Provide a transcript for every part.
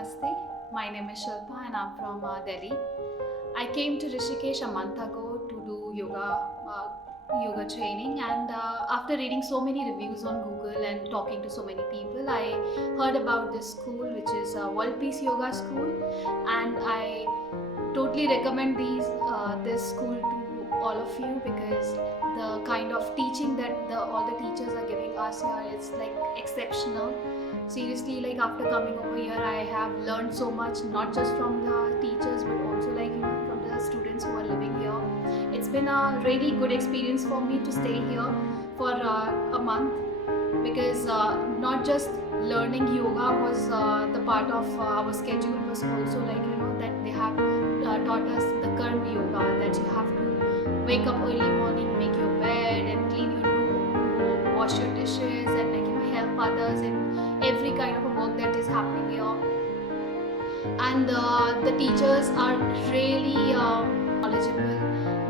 Namaste, my name is Shilpa and I'm from Delhi. I came to Rishikesh a month ago to do yoga training, and after reading so many reviews on Google and talking to so many people, I heard about this school, which is World Peace Yoga School, and I totally recommend this school to all of you because the kind of teaching that all the teachers are giving us here is like exceptional. Seriously, like after coming over here, I have learned so much, not just from the teachers but also from the students who are living here. It's been a really good experience for me to stay here for a month because not just learning yoga was the part of our schedule, was also that they have taught us the karma yoga, that you have to wake up early morning, make your bed and clean your room, go wash your dishes and help others in every kind of a work that is happening here. And the teachers are really knowledgeable.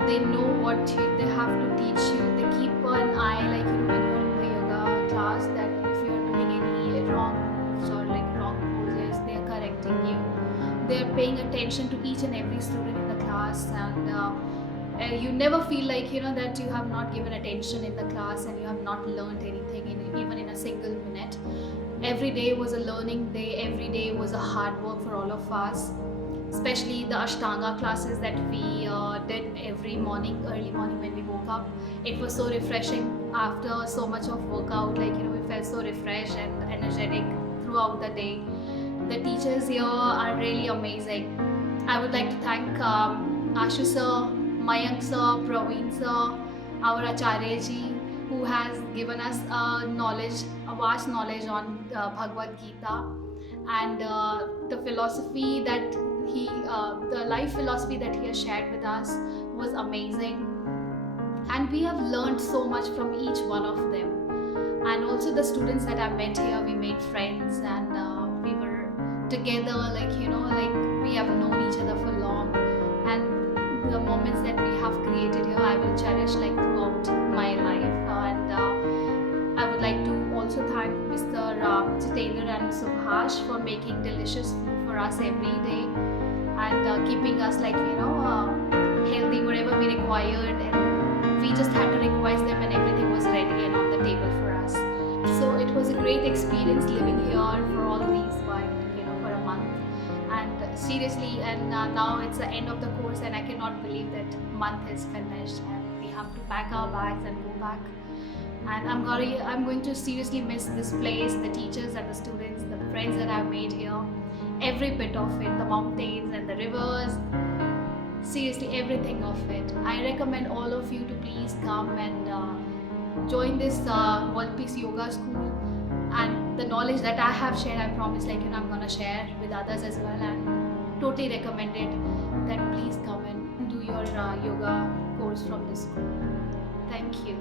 They know what they have to teach you. They keep an eye when you're in the yoga class, that if you're doing any wrong moves or wrong poses, they're correcting you. They're paying attention to each and every student in the class, and you never feel that you have not given attention in the class and you have not learned anything even in a single minute. Every day was a learning day. Every day was a hard work for all of us, especially the Ashtanga classes that we did every morning, early morning when we woke up. It was so refreshing after so much of workout. We felt so refreshed and energetic throughout the day. The teachers here are really amazing. I would like to thank Ashu sir, Mayank sir, Praveen sir, our Acharya ji, who has given us a vast knowledge on Bhagavad Gita, and the philosophy that the life philosophy that he has shared with us was amazing. And we have learned so much from each one of them. And also the students that I met here, we made friends, and we were together, we have known each other for long. And the moments that we have created here, I will cherish throughout my life. And I would like to also thank Mr. Jitendra and Subhash for making delicious food for us every day, and keeping us healthy wherever we required, and we just had to request them and everything was ready and on the table for us. So it was a great experience living here for all these while, for a month. And seriously, and now it's the end of the course and I cannot believe that month is finished and we have to pack our bags and go back. And I'm going to seriously miss this place, the teachers and the students, the friends that I've made here, every bit of it, the mountains and the rivers, seriously everything of it. I recommend all of you to please come and join this World Peace Yoga School. And the knowledge that I have shared, I promise I'm gonna share with others as well, and totally recommend it that please come and do your yoga course from this school. Thank you.